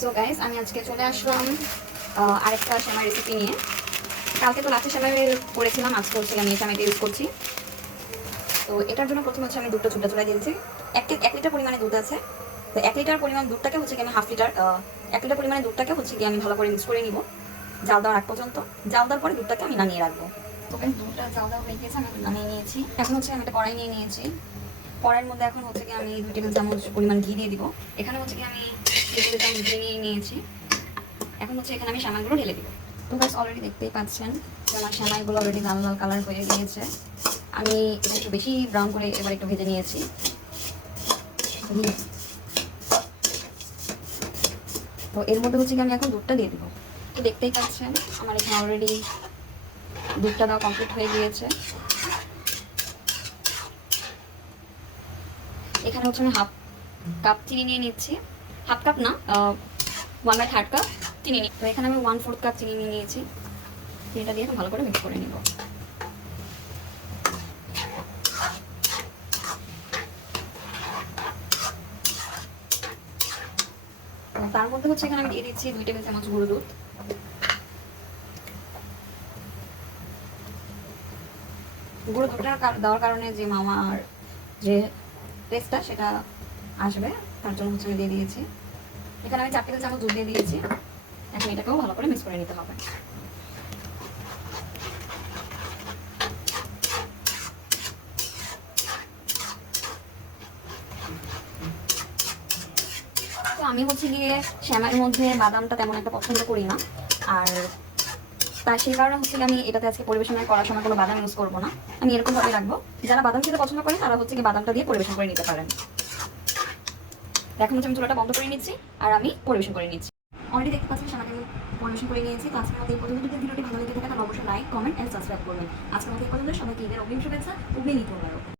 So guys, আমি আজকে চলে আসলাম আরেকটা সেমাই রেসিপি নিয়ে। কালকে তো লাচ্ছা সেমাই করেছিলাম, আজকে হচ্ছে আমি এই সেমাইটা ইউজ করছি। তো এটার জন্য প্রথমে হচ্ছে আমি দুধটা চুলায় দিয়েছি। এক লিটার পরিমাণে দুধ আছে। তো 1 লিটার পরিমাণ দুধটাকে হচ্ছে কি আমি হাফ লিটার 1 লিটার পরিমাণে দুধটাকে হচ্ছে কি আমি ভালো করে মিক্স করে নিব জাল দেওয়ার আগ পর্যন্ত। জাল দেওয়ার পরে দুধটাকে আমি নামিয়ে রাখবো। তো গাইস, দুধটা জাল দেওয়া হয়ে গেছে, আমি নামিয়ে নিয়েছি। এখন হচ্ছে আমি একটা কড়াই নিয়ে নিয়েছি। কড়াইয়ের মধ্যে এখন হচ্ছে কি আমি 2 টেবিল চামচ পরিমাণ ঘি দিয়ে দিব। এখানে হচ্ছে কি আমি 2 টেবিল চামচ ঘি নিয়ে নিয়েছি। এখন হচ্ছে এখানে আমি সেমাইগুলো ঢেলে দিব। তো গাইস, অলরেডি দেখতেই পাচ্ছেন যে আমার সেমাইগুলো অলরেডি লাল লাল কালার হয়ে গিয়েছে। আমি এটা একটু বেশি ব্রাউন করে এবার একটু ভেজে নিয়েছি। তো এর মধ্যে হচ্ছে কি আমি এখন দুধটা দিয়ে দিব। তো দেখতেই পাচ্ছেন আমার এখানে অলরেডি দুধটা দেওয়া কমপ্লিট হয়ে গিয়েছে। এখানে হচ্ছে আমি হাফ কাপ চিনি নিয়ে নিচ্ছি। হাফ কাপ না, 1/3 কাপ চিনি নিই। তো এখানে আমি 1/4 কাপ চিনি নিয়ে নিয়েছি। চিনিটা দিয়ে ভালো করে মিক্স করে নিব। তার মধ্যে হচ্ছে এখানে আমি দিয়ে দিচ্ছি 2 টেবিল চামচ গুঁড়ো দুধ। গুঁড়ো দুধটা দেওয়ার কারণে যে মামার যে টেস্টটা সেটা আসবে, তার জন্য হচ্ছে আমি দিয়ে দিয়েছি। এখানে আমি 4 টেবিল চামচ দুধ দিয়ে দিয়েছি। এখন এটাকেও ভালো করে মিক্স করে নিতে হবে। তো আমি হচ্ছে গিয়ে শ্যামাইয়ের মধ্যে বাদামটা তেমন একটা পছন্দ করি না, আর তাই সেই কারণে হচ্ছে আমি এটাতে আজকে পরিবেশন করার সময় কোনো বাদাম ইউজ করবো না। আমি এরকম ভাবে রাখবো, যারা বাদাম খেতে পছন্দ করেন তারা হচ্ছে কি বাদামটা দিয়ে পরিবেশন করে নিতে পারেন। এখন হচ্ছে আমি চুলাটা বন্ধ করে নিচ্ছি আর আমি পরিবেশন করে নিচ্ছি। অলরেডি দেখতে পাচ্ছেন সেমাইটা আমি পরিবেশন করে নিয়েছি। তো আজকের মতো এই পর্যন্ত। যদি ভিডিওটি ভালো লেগে থাকে তাহলে অবশ্যই লাইক, কমেন্ট এন্ড সাবস্ক্রাইব করবেন। আজকের মতো এই পর্যন্ত। সবাইকে ঈদের অগ্রিম শুভেচ্ছা, অগ্রিম ঈদ মোবারক।